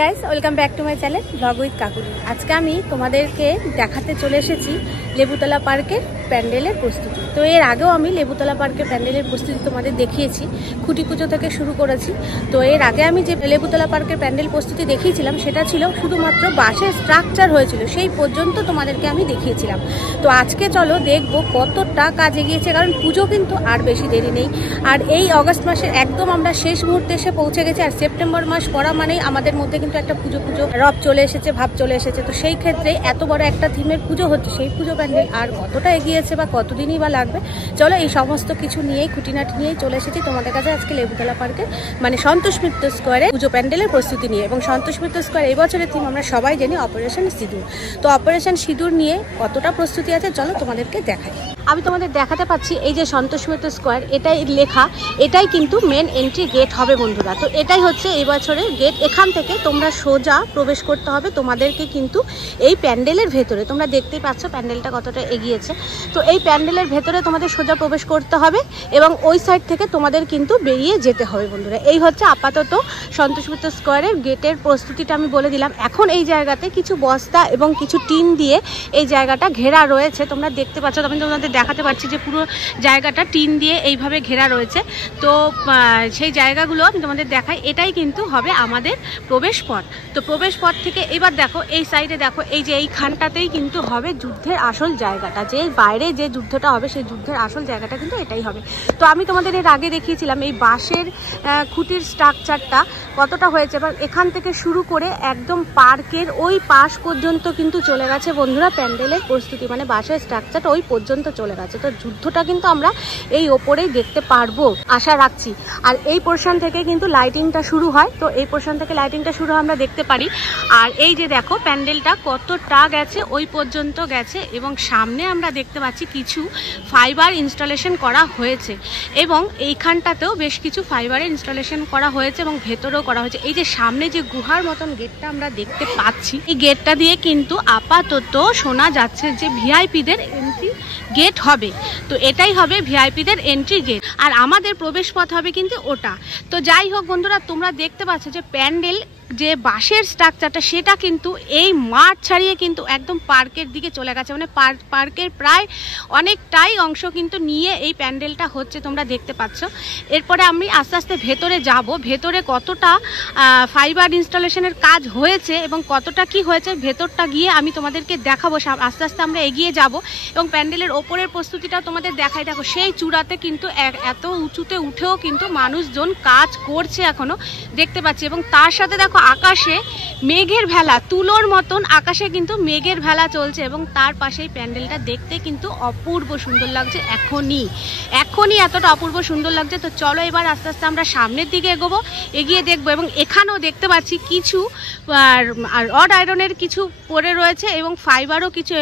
Guys, welcome back to my channel blog with Kakuli. আজকে আমি তোমাদেরকে দেখাতে চলে এসেছি লেবুতলা পার্কের প্যান্ডেলের প্রস্তুতি। তো এর আগেও আমি লেবুতলা পার্কের প্যান্ডেলের প্রস্তুতি তোমাদের দেখিয়েছি, খুঁটি পুজো থেকে শুরু করেছি। তো এর আগে আমি যে লেবুতলা পার্কের প্যান্ডেল প্রস্তুতি দেখিয়েছিলাম সেটা ছিল শুধুমাত্র বাঁশের স্ট্রাকচার হয়েছিল, সেই পর্যন্ত তোমাদেরকে আমি দেখিয়েছিলাম। তো আজকে চলো দেখবো কতটা কাজ এগিয়েছে, কারণ পুজো কিন্তু আর বেশি দেরি নেই। আর এই অগস্ট মাসের একদম আমরা শেষ মুহূর্তে এসে পৌঁছে গেছি। আর সেপ্টেম্বর মাস পড়া মানেই আমাদের মধ্যে কিন্তু একটা পুজো রব চলে এসেছে, ভাব চলে এসেছে। তো সেই ক্ষেত্রে এত বড় একটা থিমের পুজো হচ্ছে, সেই পুজো প্যান্ডেল আর কতটা এগিয়েছে বা কতদিনই বা লাগবে, চলো এই সমস্ত কিছু নিয়েই খুঁটিনাটি নিয়েই চলে এসেছি তোমাদের কাছে আজকে লেবুতলা পার্কে, মানে সন্তোষ মিত্র স্কোয়ারে পুজো প্যান্ডেলের প্রস্তুতি নিয়ে। এবং সন্তোষ মিত্র স্কোয়ার এই বছরের থিম আমরা সবাই জানি অপারেশন সিঁদুর। তো অপারেশন সিঁদুর নিয়ে কতটা প্রস্তুতি আছে চলো তোমাদেরকে দেখাই। আমি তোমাদের দেখাতে পাচ্ছি এই যে সন্তোষ মিত্র স্কোয়ার, এটাই লেখা, এটাই কিন্তু মেন এন্ট্রি গেট হবে বন্ধুরা। তো এটাই হচ্ছে এই বছরের গেট। এখান থেকে তোমরা সোজা প্রবেশ করতে হবে তোমাদেরকে কিন্তু এই প্যান্ডেলের ভেতরে। তোমরা দেখতেই পাচ্ছ প্যান্ডেলটা কতটা এগিয়েছে। তো এই প্যান্ডেলের ভেতরে তোমাদের সোজা প্রবেশ করতে হবে এবং ওই সাইড থেকে তোমাদের কিন্তু বেরিয়ে যেতে হবে বন্ধুরা। এই হচ্ছে আপাতত সন্তোষ মিত্র স্কোয়ারের গেটের প্রস্তুতিটা আমি বলে দিলাম। এখন এই জায়গাতে কিছু বস্তা এবং কিছু টিন দিয়ে এই জায়গাটা ঘেরা রয়েছে, তোমরা দেখতে পাচ্ছ। আমি তোমাদের দেখাতে পাচ্ছি যে পুরো জায়গাটা টিন দিয়ে এইভাবে ঘেরা রয়েছে। তো সেই জায়গাগুলো আমি তোমাদের দেখাই। এটাই কিন্তু হবে আমাদের প্রবেশ পথ। তো প্রবেশ পথ থেকে এবার দেখো এই সাইডে দেখো, এই যে এইখানটাতেই কিন্তু হবে যুদ্ধের আসল জায়গাটা, যে বাইরে যে যুদ্ধটা হবে সেই যুদ্ধের আসল জায়গাটা কিন্তু এটাই হবে। তো আমি তোমাদের এর আগে দেখিয়েছিলাম এই বাঁশের খুঁটির স্ট্রাকচারটা কতটা হয়েছে, এবং এখান থেকে শুরু করে একদম পার্কের ওই পাশ পর্যন্ত কিন্তু চলে গেছে বন্ধুরা প্যান্ডেলের প্রস্তুতি, মানে বাঁশের স্ট্রাকচারটা ওই পর্যন্ত চলে গেছে। তো যুদ্ধটা কিন্তু আমরা এই ওপরেই দেখতে পারবো আশা রাখছি। আর এই পোর্শন থেকে কিন্তু লাইটিংটা শুরু হয়। তো এই পোর্শন থেকে লাইটিংটা শুরু হয় আমরা দেখতে পারি। আর এই যে দেখো প্যান্ডেলটা কতটা গেছে, ওই পর্যন্ত গেছে। এবং সামনে আমরা দেখতে পাচ্ছি কিছু ফাইবার ইনস্টলেশন করা হয়েছে, এবং এইখানটাতেও বেশ কিছু ফাইবারের ইনস্টলেশন করা হয়েছে এবং ভেতরেও করা হয়েছে। এই যে সামনে যে গুহার মতন গেটটা আমরা দেখতে পাচ্ছি, এই গেটটা দিয়ে কিন্তু আপাতত শোনা যাচ্ছে যে ভিআইপিদের এন্ট্রি গেট হবে। তো এটাই হবে ভিআইপিদের এন্ট্রি গেট, আর আমাদের প্রবেশ পথ হবে কিন্তু ওটা। তো যাই হোক বন্ধুরা, তোমরা দেখতে পাচ্ছ যে প্যান্ডেল যে বাঁশের স্ট্রাকচারটা সেটা কিন্তু এই মাঠ ছাড়িয়ে কিন্তু একদম পার্কের দিকে চলে গেছে, মানে পার্কের প্রায় অনেকটাই অংশ কিন্তু নিয়ে এই প্যান্ডেলটা হচ্ছে, তোমরা দেখতে পাচ্ছ। এরপরে আমি আস্তে আস্তে ভেতরে যাব, ভেতরে কতটা ফাইবার ইনস্টলেশনের কাজ হয়েছে এবং কতটা কি হয়েছে ভেতরটা গিয়ে আমি তোমাদেরকে দেখাবো। আস্তে আস্তে আমরা এগিয়ে যাব এবং প্যান্ডেলের ওপরের প্রস্তুতিটা তোমাদের দেখাই। দেখো সেই চূড়াতে কিন্তু এত উঁচুতে উঠেও কিন্তু মানুষজন কাজ করছে এখনো দেখতে পাচ্ছি। এবং তার সাথে দেখো আকাশে মেঘের ভেলা, তুলোর মতন আকাশে কিন্তু মেঘের ভেলা চলছে, এবং তার পাশেই প্যান্ডেলটা দেখতে কিন্তু অপূর্ব সুন্দর লাগছে। এখনই এতটা অপূর্ব সুন্দর লাগছে। তো চলো এবার আস্তে আস্তে আমরা সামনের দিকে এগোবো, এগিয়ে দেখবো। এবং এখানেও দেখতে পাচ্ছি কিছু রড আয়রনের কিছু পড়ে রয়েছে এবং ফাইবারও কিছু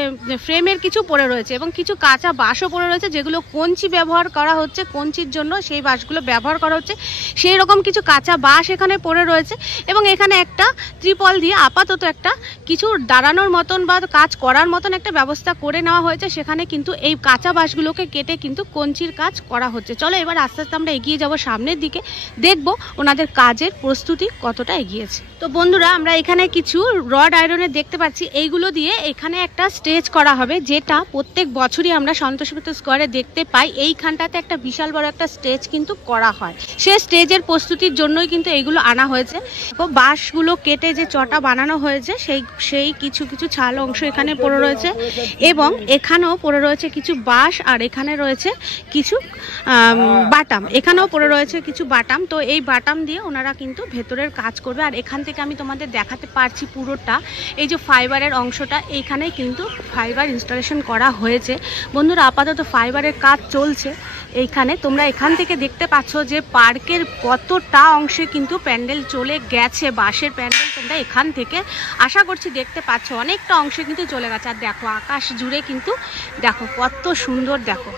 ফ্রেমের কিছু পড়ে রয়েছে, এবং কিছু কাঁচা বাঁশও পড়ে রয়েছে যেগুলো কঞ্চি ব্যবহার করা হচ্ছে, কঞ্চির জন্য সেই বাঁশগুলো ব্যবহার করা হচ্ছে। সেই রকম কিছু কাঁচা বাঁশ এখানে পড়ে রয়েছে, এবং এখানে একটা ত্রিপল দিয়ে আপাতত একটা কিছু দাঁড়ানোর মতন বা কাজ করার মতন একটা ব্যবস্থা করে নেওয়া হয়েছে। সেখানে কিন্তু এই কাঁচা বাঁশগুলোকে কেটে কিন্তু কঞ্চির কাজ করা হচ্ছে। চলো এবার আস্তে আস্তে আমরা এগিয়ে যাব সামনের দিকে, দেখবো ওনাদের কাজের প্রস্তুতি কতটা এগিয়েছে। তো বন্ধুরা, আমরা এখানে কিছু রড আয়রনের দেখতে পাচ্ছি, এইগুলো দিয়ে এখানে একটা স্টেজ করা হবে, যেটা প্রত্যেক বছরই আমরা সন্তোষ মিত্র স্কোয়ারে দেখতে পাই। এইখানটাতে একটা বিশাল বড় একটা স্টেজ কিন্তু করা হয়, সেই স্টেজের প্রস্তুতির জন্যই কিন্তু এইগুলো আনা হয়েছে। বাঁশগুলো কেটে যে চটা বানানো হয়েছে সেই কিছু কিছু ছাল অংশ এখানে পড়ে রয়েছে, এবং এখানেও পড়ে রয়েছে কিছু বাঁশ, আর এখানে রয়েছে কিছু বাটাম, এখানেও পড়ে রয়েছে কিছু বাটাম। তো এই বাটাম দিয়ে ওনারা কিন্তু ভেতরের কাজ করবে। আর এখান থেকে আমি তোমাদের দেখাতে পারছি পুরোটা এই যে ফাইবারের অংশটা, এইখানে কিন্তু ফাইবার ইনস্টলেশন করা হয়েছে বন্ধুরা। আপাতত ফাইবারের কাজ চলছে এইখানে। তোমরা এখান থেকে দেখতে পাচ্ছ যে পার্কের কতটা অংশে কিন্তু প্যান্ডেল চলে গেছে, বাঁশের প্যান্ডেল তোমরা এখান থেকে আশা করছি দেখতে পাচ্ছ অনেকটা অংশে কিন্তু চলে গেছে। আর দেখো আকাশ জুড়ে কিন্তু দেখো কত সুন্দর, দেখো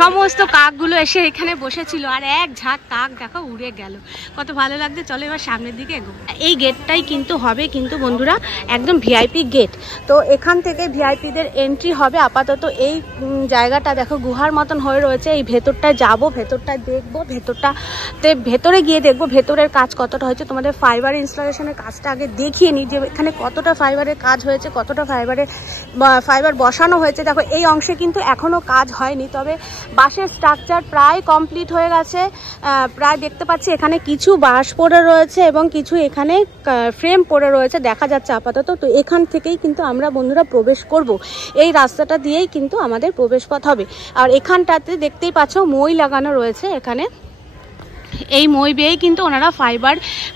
সমস্ত কাকগুলো এসে এখানে বসেছিল আর এক ঝাঁক কাক দেখো উড়ে গেল, কত ভালো লাগছে। চলো এবার সামনের দিকে এগো। এই গেটটাই কিন্তু হবে কিন্তু বন্ধুরা একদম ভিআইপি গেট। তো এখান থেকে ভিআইপিদের এন্ট্রি হবে। আপাতত এই জায়গাটা দেখো গুহার মতন হয়ে রয়েছে। এই ভেতরটা যাব, ভেতরটা দেখবো, ভেতরে গিয়ে দেখবো ভেতরের কাজ কতটা হয়েছে। তোমাদের ফাইবার ইনস্টলেশনের কাজটা আগে দেখিয়ে নিই যে এখানে কতটা ফাইবারের কাজ হয়েছে, কতটা ফাইবার বসানো হয়েছে। দেখো এই অংশে কিন্তু এখনো কাজ হয়নি, তবে বাঁশের স্ট্রাকচার প্রায় কমপ্লিট হয়ে গেছে। প্রায় দেখতে পাচ্ছি এখানে কিছু বাঁশ পড়ে রয়েছে এবং কিছু এখানে ফ্রেম পড়ে রয়েছে দেখা যাচ্ছে আপাতত। তো এখান থেকেই কিন্তু আমরা বন্ধুরা প্রবেশ করব। এই রাস্তাটা দিয়েই কিন্তু আমাদের প্রবেশ পথ হবে। আর এখানটাতে দেখতেই পাচ্ছ মই লাগানো রয়েছে। এখানে এই মই বেয়েই কিন্তু ওনারা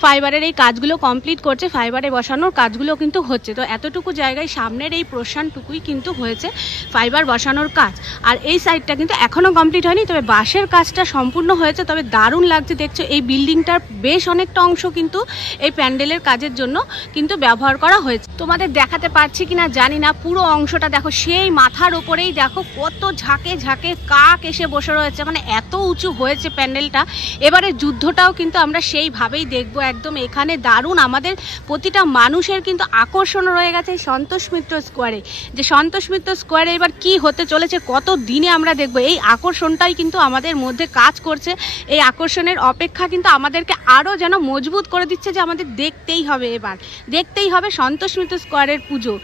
ফাইবারের এই কাজগুলো কমপ্লিট করছে, ফাইবারে বসানোর কাজগুলো কিন্তু হচ্ছে। তো এতটুকু জায়গায় সামনের এই প্রশানটুকুই কিন্তু হয়েছে ফাইবার বসানোর কাজ। আর এই সাইডটা কিন্তু এখনও কমপ্লিট হয়নি, তবে বাঁশের কাজটা সম্পূর্ণ হয়েছে। তবে দারুণ লাগছে, দেখছো এই বিল্ডিংটার বেশ অনেকটা অংশ কিন্তু এই প্যান্ডেলের কাজের জন্য কিন্তু ব্যবহার করা হয়েছে। তোমাদের দেখাতে পারছি কিনা জানি না, পুরো অংশটা দেখো, সেই মাথার ওপরেই দেখো কত ঝাঁকে ঝাঁকে কাক এসে বসে রয়েছে, মানে এত উঁচু হয়েছে প্যান্ডেলটা। এবারে যুদ্ধটাও কিন্তু আমরা সেইভাবেই দেখবো একদম। এখানে দারুণ আমাদের প্রতিটা মানুষের কিন্তু আকর্ষণ রয়ে গেছে এই সন্তোষ মিত্র স্কোয়ারে। যে সন্তোষ মিত্র স্কোয়ারে এবার কি হতে চলেছে কত দিনে আমরা দেখবো, এই আকর্ষণটাই কিন্তু আমাদের মধ্যে কাজ করছে। এই আকর্ষণের অপেক্ষা কিন্তু আমাদেরকে আরও যেন মজবুত করে দিচ্ছে যে আমাদের দেখতেই হবে, এবার দেখতেই হবে সন্তোষ মিত্র স্কোয়ারের পুজো।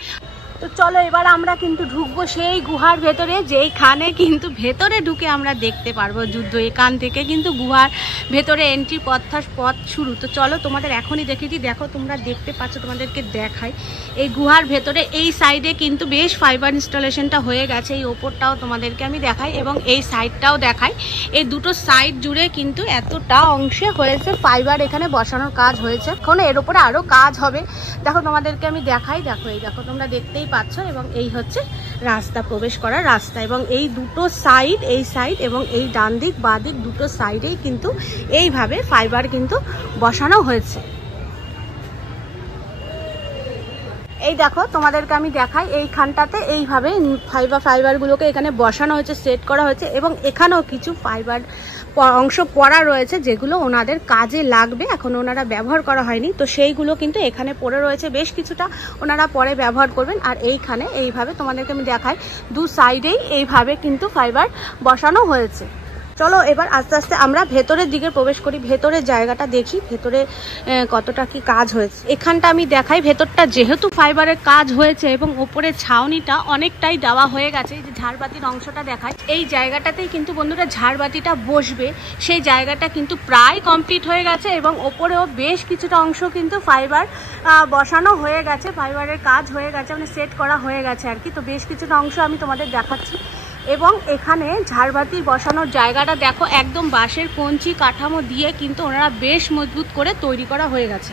তো চলো এবার আমরা কিন্তু ঢুকবো সেই গুহার ভেতরে, যেইখানে কিন্তু ভেতরে ঢুকে আমরা দেখতে পারবো যুদ্ধ। এখান থেকে কিন্তু গুহার ভেতরে এন্ট্রি পথ শুরু। তো চলো তোমাদের এখনই দেখে দিই। দেখো তোমরা দেখতে পাচ্ছ, তোমাদেরকে দেখাই এই গুহার ভেতরে এই সাইডে কিন্তু বেশ ফাইবার ইনস্টলেশনটা হয়ে গেছে। এই ওপরটাও তোমাদেরকে আমি দেখাই এবং এই সাইডটাও দেখাই। এই দুটো সাইড জুড়ে কিন্তু এতটা অংশে হয়েছে ফাইবার এখানে বসানোর কাজ হয়েছে। এখন এর উপরে আরও কাজ হবে। দেখো তোমাদেরকে আমি দেখাই। দেখো এই দেখো তোমরা দেখতেই পাচ্ছ, এবং এই হচ্ছে রাস্তা, প্রবেশ করার রাস্তা। এবং এই দুটো সাইড, এই সাইড এবং এই ডান দিক বাঁ দিক দুটো সাইডেই কিন্তু এইভাবে ফাইবার কিন্তু বসানো হয়েছে। এই দেখো তোমাদেরকে আমি দেখাই, এইখানটাতে এইভাবে ফাইবারগুলোকে এখানে বসানো হয়েছে, সেট করা হয়েছে। এবং এখানেও কিছু ফাইবার অংশ পড়া রয়েছে যেগুলো ওনাদের কাজে লাগবে, এখন ওনারা ব্যবহার করা হয়নি। তো সেইগুলো কিন্তু এখানে পড়ে রয়েছে, বেশ কিছুটা ওনারা পরে ব্যবহার করবেন। আর এইখানে এইভাবে তোমাদেরকে আমি দেখাই, দু সাইডেই এইভাবে কিন্তু ফাইবার বসানো হয়েছে। চলো এবার আস্তে আস্তে আমরা ভেতরের দিকে প্রবেশ করি, ভেতরের জায়গাটা দেখি, ভেতরে কতটা কি কাজ হয়েছে। এখানটা আমি দেখাই, ভেতরটা যেহেতু ফাইবারের কাজ হয়েছে এবং ওপরে ছাউনিটা অনেকটাই দেওয়া হয়ে গেছে। এই যে ঝাড়বাতির অংশটা দেখায়, এই জায়গাটাতেই কিন্তু বন্ধুরা ঝাড়বাতিটা বসবে, সেই জায়গাটা কিন্তু প্রায় কমপ্লিট হয়ে গেছে। এবং ওপরেও বেশ কিছুটা অংশ কিন্তু ফাইবার বসানো হয়ে গেছে, ফাইবারের কাজ হয়ে গেছে, মানে সেট করা হয়ে গেছে আর কি। তো বেশ কিছুটা অংশ আমি তোমাদের দেখাচ্ছি। এবং এখানে ঝাড়বাতি বসানোর জায়গাটা দেখো, একদম বাঁশের কঞ্চি কাঠামো দিয়ে কিন্তু ওনারা বেশ মজবুত করে তৈরি করা হয়ে গেছে।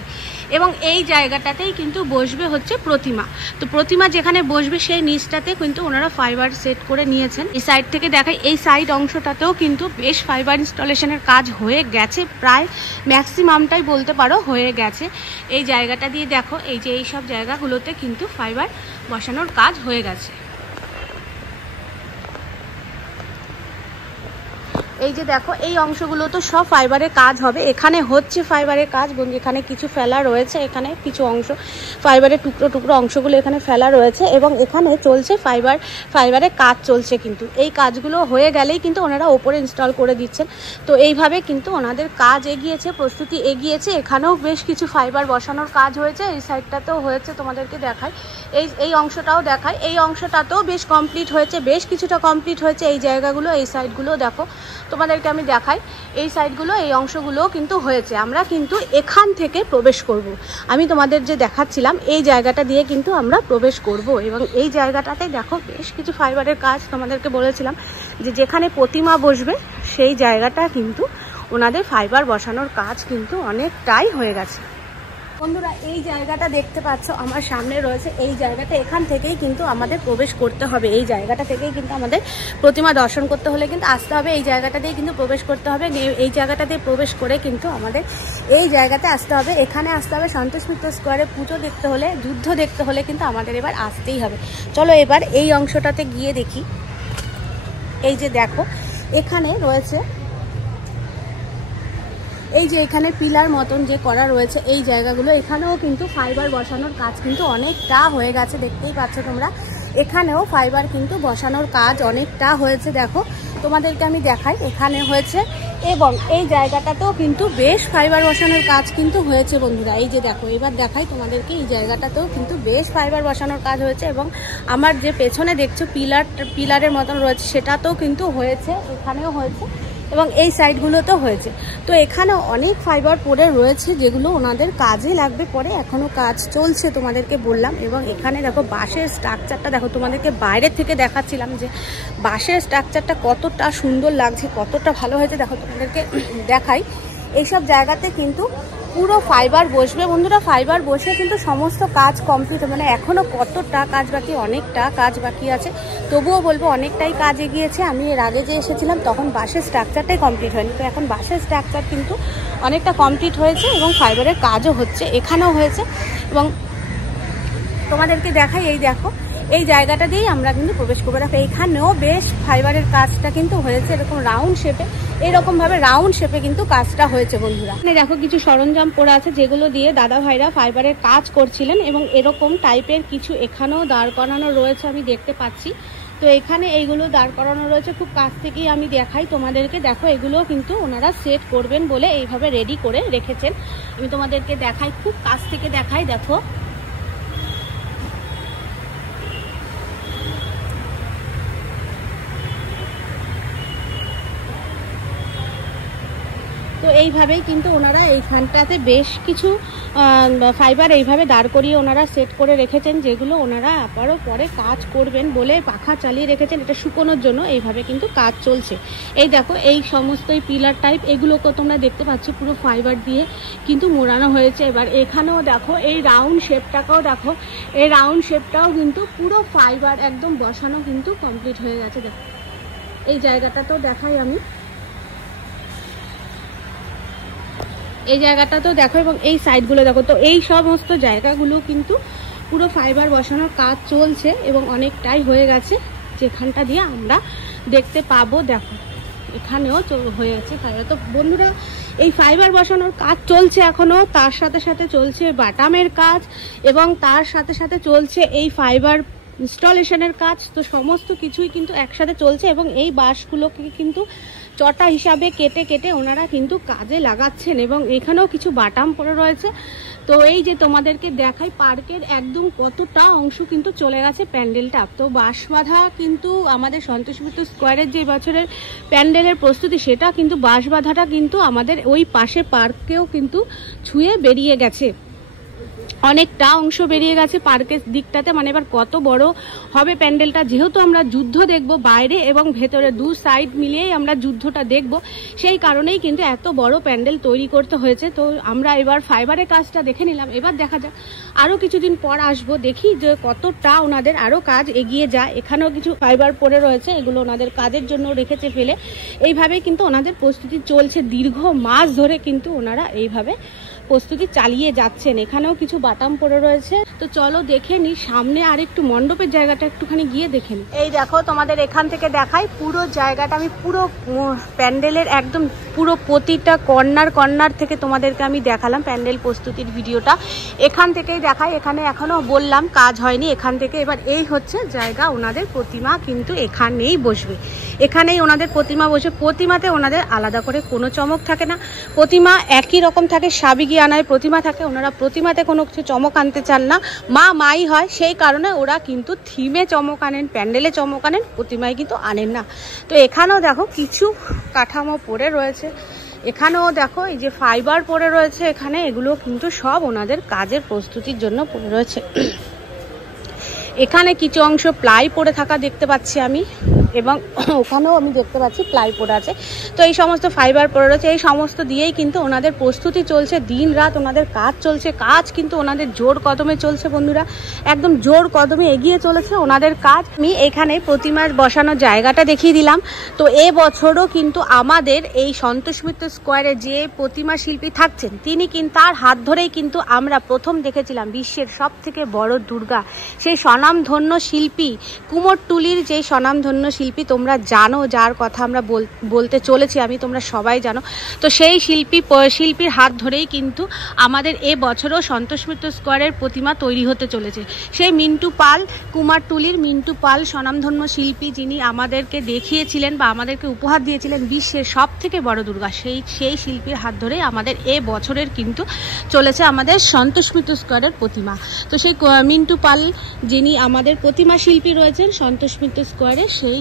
এবং এই জায়গাটাতেই কিন্তু বসবে হচ্ছে প্রতিমা। তো প্রতিমা যেখানে বসবে সেই নিচটাতে কিন্তু ওনারা ফাইবার সেট করে নিয়েছেন। এই সাইড থেকে দেখাই, এই সাইড অংশটাতেও কিন্তু বেশ ফাইবার ইনস্টলেশনের কাজ হয়ে গেছে, প্রায় ম্যাক্সিমামটাই বলতে পারো হয়ে গেছে। এই জায়গাটা দিয়ে দেখো, এই যে এই সব জায়গাগুলোতে কিন্তু ফাইবার বসানোর কাজ হয়ে গেছে। এই যে দেখো, এই অংশগুলো তো সব ফাইবারের কাজ হবে। এখানে হচ্ছে ফাইবারের কাজ, এখানে কিছু ফেলা রয়েছে, এখানে কিছু অংশ ফাইবারের টুকরো টুকরো অংশগুলো এখানে ফেলা রয়েছে। এবং এখানে চলছে ফাইবারের কাজ চলছে, কিন্তু এই কাজগুলো হয়ে গেলেই কিন্তু ওনারা ওপরে ইনস্টল করে দিচ্ছেন। তো এইভাবে কিন্তু ওনাদের কাজ এগিয়েছে, প্রস্তুতি এগিয়েছে। এখানেও বেশ কিছু ফাইবার বসানোর কাজ হয়েছে, এই সাইডটাতেও হয়েছে, তোমাদেরকে দেখায়। এই অংশটাও দেখায়, এই অংশটাতেও বেশ কমপ্লিট হয়েছে, বেশ কিছুটা কমপ্লিট হয়েছে। এই জায়গাগুলো, এই সাইডগুলো দেখো তোমাদেরকে আমি দেখাই, এই সাইডগুলো, এই অংশগুলোও কিন্তু হয়েছে। আমরা কিন্তু এখান থেকে প্রবেশ করব। আমি তোমাদের যে দেখাচ্ছিলাম এই জায়গাটা দিয়ে কিন্তু আমরা প্রবেশ করব। এবং এই জায়গাটাতে দেখো বেশ কিছু ফাইবারের কাজ, তোমাদেরকে বলেছিলাম যে যেখানে প্রতিমা বসবে সেই জায়গাটা কিন্তু ওনাদের ফাইবার বসানোর কাজ কিন্তু অনেকটাই হয়ে গেছে। বন্ধুরা এই জায়গাটা দেখতে পাচ্ছ আমার সামনে রয়েছে, এই জায়গাটা, এখান থেকেই কিন্তু আমাদের প্রবেশ করতে হবে। এই জায়গাটা থেকেই কিন্তু আমাদের প্রতিমা দর্শন করতে হলে কিন্তু আসতে হবে, এই জায়গাটা দিয়ে কিন্তু প্রবেশ করতে হবে। এই জায়গাটা দিয়ে প্রবেশ করে কিন্তু আমাদের এই জায়গাতে আসতে হবে, এখানে আসতে হবে। সন্তোষ মিত্র স্কোয়ারে পুজো দেখতে হলে, যুদ্ধ দেখতে হলে কিন্তু আমাদের এবার আসতেই হবে। চলো এবার এই অংশটাতে গিয়ে দেখি। এই যে দেখো এখানে রয়েছে, এই যে এখানে পিলার মতন যে করা রয়েছে এই জায়গাগুলো, এখানেও কিন্তু ফাইবার বসানোর কাজ কিন্তু অনেকটা হয়ে গেছে, দেখতেই পাচ্ছ তোমরা। এখানেও ফাইবার কিন্তু বসানোর কাজ অনেকটা হয়েছে, দেখো তোমাদেরকে আমি দেখাই, এখানে হয়েছে এবং এই জায়গাটাতেও কিন্তু বেশ ফাইবার বসানোর কাজ কিন্তু হয়েছে বন্ধুরা। এই যে দেখো, এবার দেখাই তোমাদেরকে, এই জায়গাটাতেও কিন্তু বেশ ফাইবার বসানোর কাজ হয়েছে এবং আমার যে পেছনে দেখছো পিলারের মতন রয়েছে সেটাতেও কিন্তু হয়েছে, এখানেও হয়েছে এবং এই সাইডগুলোতেও হয়েছে। তো এখানে অনেক ফাইবার পড়ে রয়েছে যেগুলো ওনাদের কাজে লাগবে পরে, এখনও কাজ চলছে তোমাদেরকে বললাম। এবং এখানে দেখো বাঁশের স্ট্রাকচারটা দেখো, তোমাদেরকে বাইরে থেকে দেখাচ্ছিলাম যে বাঁশের স্ট্রাকচারটা কতটা সুন্দর লাগছে, কতটা ভালো হয়েছে দেখো, তোমাদেরকে দেখাই। এইসব জায়গাতে কিন্তু পুরো ফাইবার বসবে বন্ধুরা, ফাইবার বসে কিন্তু সমস্ত কাজ কমপ্লিট, মানে এখনও কতটা কাজ বাকি, অনেকটা কাজ বাকি আছে, তবুও বলবো অনেকটাই কাজ এগিয়েছে। আমি এর আগে যে এসেছিলাম তখন বাঁশের স্ট্রাকচারটাই কমপ্লিট হয়নি, তো এখন বাঁশের স্ট্রাকচার কিন্তু অনেকটা কমপ্লিট হয়েছে এবং ফাইবারের কাজও হচ্ছে, এখানেও হয়েছে। এবং তোমাদেরকে দেখাই, এই দেখো এই জায়গাটা দিয়েই আমরা কিন্তু প্রবেশ করবো। দেখো এখানেও বেশ ফাইবারের কাজটা কিন্তু হয়েছে, এরকম রাউন্ড শেপে, এরকমভাবে রাউন্ড শেপে কিন্তু কাজটা হয়েছে বন্ধুরা। এখানে দেখো কিছু সরঞ্জাম পড়ে আছে যেগুলো দিয়ে দাদা ভাইরা ফাইবারের কাজ করছিলেন এবং এরকম টাইপের কিছু এখানেও দাঁড় করানো রয়েছে আমি দেখতে পাচ্ছি। তো এখানে এইগুলো দাঁড় করানো রয়েছে, খুব কাছ থেকেই আমি দেখাই তোমাদেরকে। দেখো এগুলো কিন্তু ওনারা সেট করবেন বলে এইভাবে রেডি করে রেখেছেন, আমি তোমাদেরকে দেখাই, খুব কাছ থেকে দেখাই। দেখো তো এইভাবেই কিন্তু ওনারা এইখানটাতে বেশ কিছু ফাইবার এইভাবে দাঁড় করিয়ে ওনারা সেট করে রেখেছেন, যেগুলো ওনারা আবারও পরে কাজ করবেন বলে পাখা চালিয়ে রেখেছেন, এটা শুকোনোর জন্য এইভাবে কিন্তু কাজ চলছে। এই দেখো এই সমস্ত এই পিলার টাইপ এগুলোকে তোমরা দেখতে পাচ্ছ পুরো ফাইবার দিয়ে কিন্তু মোড়ানো হয়েছে। এবার এখানেও দেখো এই রাউন্ড শেপটাকেও দেখো, এই রাউন্ড শেপটাও কিন্তু পুরো ফাইবার একদম বসানো কিন্তু কমপ্লিট হয়ে গেছে। দেখো এই জায়গাটাতেও দেখাই আমি, এই জায়গাটাতেও দেখো এবং এই সাইডগুলো দেখো। তো এই সমস্ত জায়গাগুলো কিন্তু পুরো ফাইবার বসানোর কাজ চলছে এবং অনেকটাই হয়ে গেছে, যেখানটা দিয়ে আমরা দেখতে পাবো। দেখো এখানেও হয়ে গেছে ফাইবার। তো বন্ধুরা এই ফাইবার বসানোর কাজ চলছে এখনো, তার সাথে সাথে চলছে বাটামের কাজ এবং তার সাথে সাথে চলছে এই ফাইবার ইনস্টলেশনের কাজ। তো সমস্ত কিছুই কিন্তু একসাথে চলছে এবং এই বাঁশগুলোকে কিন্তু চটা হিসাবে কেটে কেটে ওনারা কিন্তু কাজে লাগাচ্ছেন এবং এখানেও কিছু বাটাম পড়ে রয়েছে। তো এই যে তোমাদেরকে দেখাই, পার্কের একদম কতটা অংশ কিন্তু চলে গেছে প্যান্ডেলটা। তো বাঁশ বাঁধা কিন্তু আমাদের সন্তোষ মিত্র স্কোয়ারের যে বছরের প্যান্ডেলের প্রস্তুতি, সেটা কিন্তু বাঁশ বাঁধাটা কিন্তু আমাদের ওই পাশে পার্ককেও কিন্তু ছুঁয়ে বেরিয়ে গেছে, অনেকটা অংশ বেরিয়ে গেছে পার্কের দিকটাতে। মানে এবার কত বড় হবে প্যান্ডেলটা, যেহেতু আমরা যুদ্ধ দেখব বাইরে এবং ভেতরে, দু সাইড মিলিয়েই আমরা যুদ্ধটা দেখব, সেই কারণেই কিন্তু এত বড় প্যান্ডেল তৈরি করতে হয়েছে। তো আমরা এবার ফাইবারের কাজটা দেখে নিলাম, এবার দেখা যাক আরও কিছুদিন পর আসবো, দেখি যে কতটা ওনাদের আরও কাজ এগিয়ে যায়। এখানেও কিছু ফাইবার পড়ে রয়েছে, এগুলো ওনাদের কাজের জন্য রেখেছে ফেলে। এইভাবেই কিন্তু ওনাদের প্রস্তুতি চলছে, দীর্ঘ মাস ধরে কিন্তু ওনারা এইভাবে প্রস্তুতি চালিয়ে যাচ্ছেন। এখানেও কিছু বাটাম পড়ে রয়েছে। তো চলো দেখে নি সামনে আর একটু মণ্ডপের জায়গাটা একটুখানি গিয়ে দেখে নি। এই দেখো তোমাদের এখান থেকে দেখাই পুরো জায়গাটা, আমি পুরো প্যান্ডেলের একদম পুরো প্রতিটা কর্নার থেকে তোমাদেরকে আমি দেখালাম প্যান্ডেল প্রস্তুতির ভিডিওটা, এখান থেকেই দেখাই। এখানে এখনো বললাম কাজ হয়নি, এখান থেকে। এবার এই হচ্ছে জায়গা, ওনাদের প্রতিমা কিন্তু এখানেই বসবে, এখানেই ওনাদের প্রতিমা বসে। প্রতিমাতে ওনাদের আলাদা করে কোনো চমক থাকে না, প্রতিমা একই রকম থাকে, সাবিগি আনায় প্রতিমা থাকে। ওনারা প্রতিমাতে কোনো কিছু চমক আনতে চান না, মাই হয়, সেই কারণে ওরা কিন্তু থিমে চমক আনেন, প্যান্ডেলে চমক আনেন, প্রতিমায় কিন্তু আনেন না। তো এখানেও দেখো কিছু কাঠামো পড়ে রয়েছে, এখানেও দেখো এই যে ফাইবার পড়ে রয়েছে এখানে, এগুলো কিন্তু সব ওনাদের কাজের প্রস্তুতির জন্য পড়ে রয়েছে। এখানে কিছু অংশ প্লাই পড়ে থাকা দেখতে পাচ্ছি আমি, এবং ওখানেও আমি দেখতে পাচ্ছি প্লাই পড়ে আছে। তো এই সমস্ত ফাইবার পড়ে রয়েছে, এই সমস্ত দিয়েই কিন্তু ওনাদের প্রস্তুতি চলছে, দিন রাত ওনাদের কাজ চলছে। কাজ কিন্তু ওনাদের জোর কদমে চলছে বন্ধুরা, একদম জোর কদমে এগিয়ে চলেছে ওনাদের কাজ। আমি এখানে প্রতিমা বসানোর জায়গাটা দেখিয়ে দিলাম। তো এবছরও কিন্তু আমাদের এই সন্তোষ মিত্র স্কোয়ারে যে প্রতিমা শিল্পী থাকছেন, তিনি কিন্তু তার হাত ধরেই কিন্তু আমরা প্রথম দেখেছিলাম বিশ্বের সব থেকে বড় দুর্গা, সেই স্বনামধন্য শিল্পী কুমোরটুলির যে স্বনামধন্য শিল্পী তোমরা জানো, যার কথা আমরা বলতে চলেছি আমি, তোমরা সবাই জানো। তো সেই শিল্পীর হাত ধরেই কিন্তু আমাদের এবছরও সন্তোষ মিত্র স্কোয়ারের প্রতিমা তৈরি হতে চলেছে। সেই মিন্টু পাল, কুমারটুলির মিন্টু পাল স্বনামধন্য শিল্পী, যিনি আমাদেরকে দেখিয়েছিলেন বা আমাদেরকে উপহার দিয়েছিলেন বিশ্বের সবথেকে বড় দুর্গা, সেই শিল্পীর হাত ধরেই আমাদের বছরের কিন্তু চলেছে আমাদের সন্তোষ মিত্র স্কোয়ারের প্রতিমা। তো সেই মিন্টু পাল, যিনি আমাদের প্রতিমা শিল্পী রয়েছেন সন্তোষ মিত্র স্কোয়ারে, সেই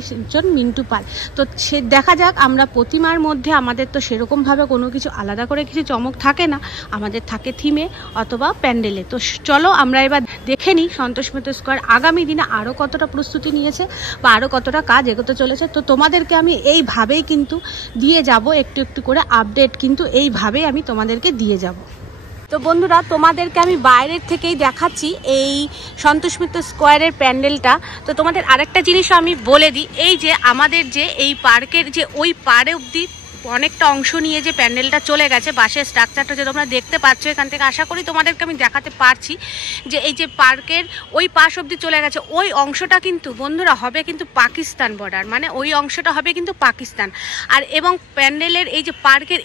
মিন্টু পাল। তো সে দেখা যাক, আমরা প্রতিমার মধ্যে আমাদের তো সেরকমভাবে কোনো কিছু আলাদা করে কিছু চমক থাকে না, আমাদের থাকে থিমে অথবা প্যান্ডেলে। তো চলো আমরা এবার দেখে নিই সন্তোষ মিত্র স্কোয়ার আগামী দিনে আরও কতটা প্রস্তুতি নিয়েছে বা আরও কতটা কাজ এগোতে চলেছে। তো তোমাদেরকে আমি এইভাবেই কিন্তু দিয়ে যাব, একটু একটু করে আপডেট কিন্তু এইভাবেই আমি তোমাদেরকে দিয়ে যাব। তো বন্ধুরা, তোমাদেরকে আমি বাইরের থেকেই দেখাচ্ছি এই সন্তোষ মিত্র স্কোয়ারের প্যান্ডেলটা। তো তোমাদের আরেকটা জিনিসও আমি বলে দিই, এই যে আমাদের যে এই পার্কের যে ওই পাড়ে অবধি অনেকটা অংশ নিয়ে যে প্যান্ডেলটা চলে গেছে, বাঁশের স্ট্রাকচারটা যে তোমরা দেখতে পাচ্ছ এখান থেকে, আশা করি তোমাদেরকে আমি দেখাতে পারছি যে এই যে পার্কের ওই পাশ অবধি চলে গেছে, ওই অংশটা কিন্তু বন্ধুরা হবে কিন্তু পাকিস্তান বর্ডার, মানে ওই অংশটা হবে কিন্তু পাকিস্তান। আর এবং প্যান্ডেলের এই যে পার্কের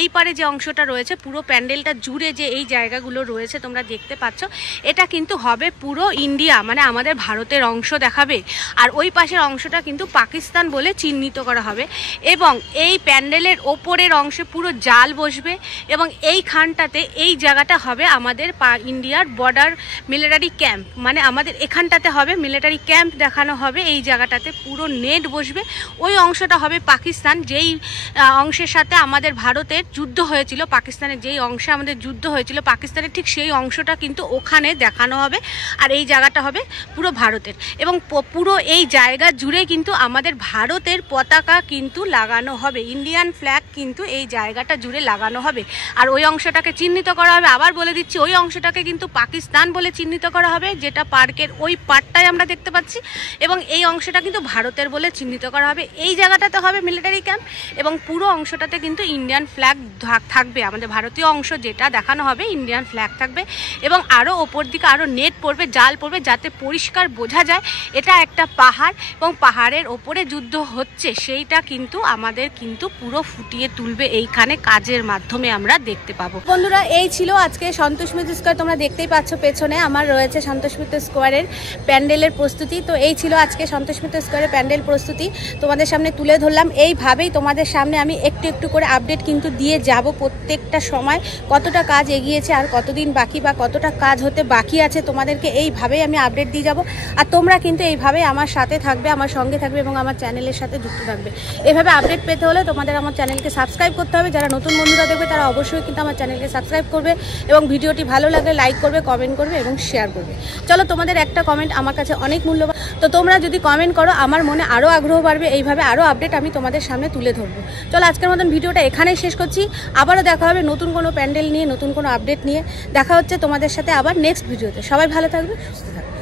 এই পারে যে অংশটা রয়েছে, পুরো প্যান্ডেলটা জুড়ে যে এই জায়গাগুলো রয়েছে তোমরা দেখতে পাচ্ছ, এটা কিন্তু হবে পুরো ইন্ডিয়া, মানে আমাদের ভারতের অংশ দেখাবে। আর ওই পাশের অংশটা কিন্তু পাকিস্তান বলে চিহ্নিত করা হবে। এবং এই প্যান্ডেলের ওপরের অংশে পুরো জাল বসবে এবং এইখানটাতে এই জায়গাটা হবে আমাদের ইন্ডিয়ার বর্ডার মিলিটারি ক্যাম্প, মানে আমাদের এখানটাতে হবে মিলিটারি ক্যাম্প দেখানো হবে। এই জায়গাটাতে পুরো নেট বসবে, ওই অংশটা হবে পাকিস্তান, যেই অংশের সাথে আমাদের ভারতের যুদ্ধ হয়েছিল, পাকিস্তানের যেই অংশে আমাদের যুদ্ধ হয়েছিল পাকিস্তানের, ঠিক সেই অংশটা কিন্তু ওখানে দেখানো হবে। আর এই জায়গাটা হবে পুরো ভারতের, এবং পুরো এই জায়গা জুড়ে কিন্তু আমাদের ভারতের পতাকা কিন্তু লাগানো হবে, ইন্ডিয়ান ফ্ল্যাগ কিন্তু এই জায়গাটা জুড়ে লাগানো হবে। আর ওই অংশটাকে চিহ্নিত করা হবে, আবার বলে দিচ্ছি, ওই অংশটাকে কিন্তু পাকিস্তান বলে চিহ্নিত করা হবে, যেটা পার্কের ওই পার্টটাই আমরা দেখতে পাচ্ছি, এবং এই অংশটা কিন্তু ভারতের বলে চিহ্নিত করা হবে। এই জায়গাটাতে হবে মিলিটারি ক্যাম্প, এবং পুরো অংশটাতে কিন্তু ইন্ডিয়ান ফ্ল্যাগ থাকবে, আমাদের ভারতীয় অংশ যেটা দেখানো হবে ইন্ডিয়ান ফ্ল্যাগ থাকবে। এবং আরও ওপর দিকে আরও নেট পড়বে, জাল পড়বে, যাতে পরিষ্কার বোঝা যায় এটা একটা পাহাড় এবং পাহাড়ের ওপরে যুদ্ধ হচ্ছে, সেইটা কিন্তু আমাদের কিন্তু পুরো ফুটিয়ে তুলবে এইখানে কাজের মাধ্যমে আমরা দেখতে পাবো। বন্ধুরা, এই ছিল আজকে সন্তোষ মিত্র স্কোয়ার, তোমরা দেখতেই পাচ্ছ পেছনে আমার রয়েছে সন্তোষ মিত্র স্কোয়ারের প্যান্ডেলের প্রস্তুতি। তো এই ছিল আজকে সন্তোষ মিত্র স্কোয়ারের প্যান্ডেল প্রস্তুতি, তোমাদের সামনে তুলে ধরলাম। এইভাবেই তোমাদের সামনে আমি একটু একটু করে আপডেট কিন্তু দিয়ে যাব, প্রত্যেকটা সময় কতটা কাজ এগিয়েছে আর কতদিন বাকি বা কতটা কাজ হতে বাকি আছে, তোমাদেরকে এইভাবেই আমি আপডেট দিয়ে যাব। আর তোমরা কিন্তু এইভাবেই আমার সাথে থাকবে, আমার সঙ্গে থাকবে এবং আমার চ্যানেলের সাথে যুক্ত থাকবে। এভাবে আপডেট পেতে হলে তোমাদের আমার চ্যানেলকে সাবস্ক্রাইব করতে হবে। যারা নতুন বন্ধুরা দেখবে তারা অবশ্যই কিন্তু আমার চ্যানেলকে সাবস্ক্রাইব করবে এবং ভিডিওটি ভালো লাগলে লাইক করবে, কমেন্ট করবে এবং শেয়ার করবে। চলো, তোমাদের একটা কমেন্ট আমার কাছে অনেক মূল্যবান। তো তোমরা যদি কমেন্ট করো আমার মনে আরও আগ্রহ বাড়বে, এইভাবে আরও আপডেট আমি তোমাদের সামনে তুলে ধরবো। চলো, আজকের মতন ভিডিওটা এখানেই শেষ করছি। আবারও দেখা হবে নতুন কোনো প্যান্ডেল নিয়ে, নতুন কোনো আপডেট নিয়ে। দেখা হচ্ছে তোমাদের সাথে আবার নেক্সট ভিডিওতে। সবাই ভালো থাকবে, সুস্থ থাকবে।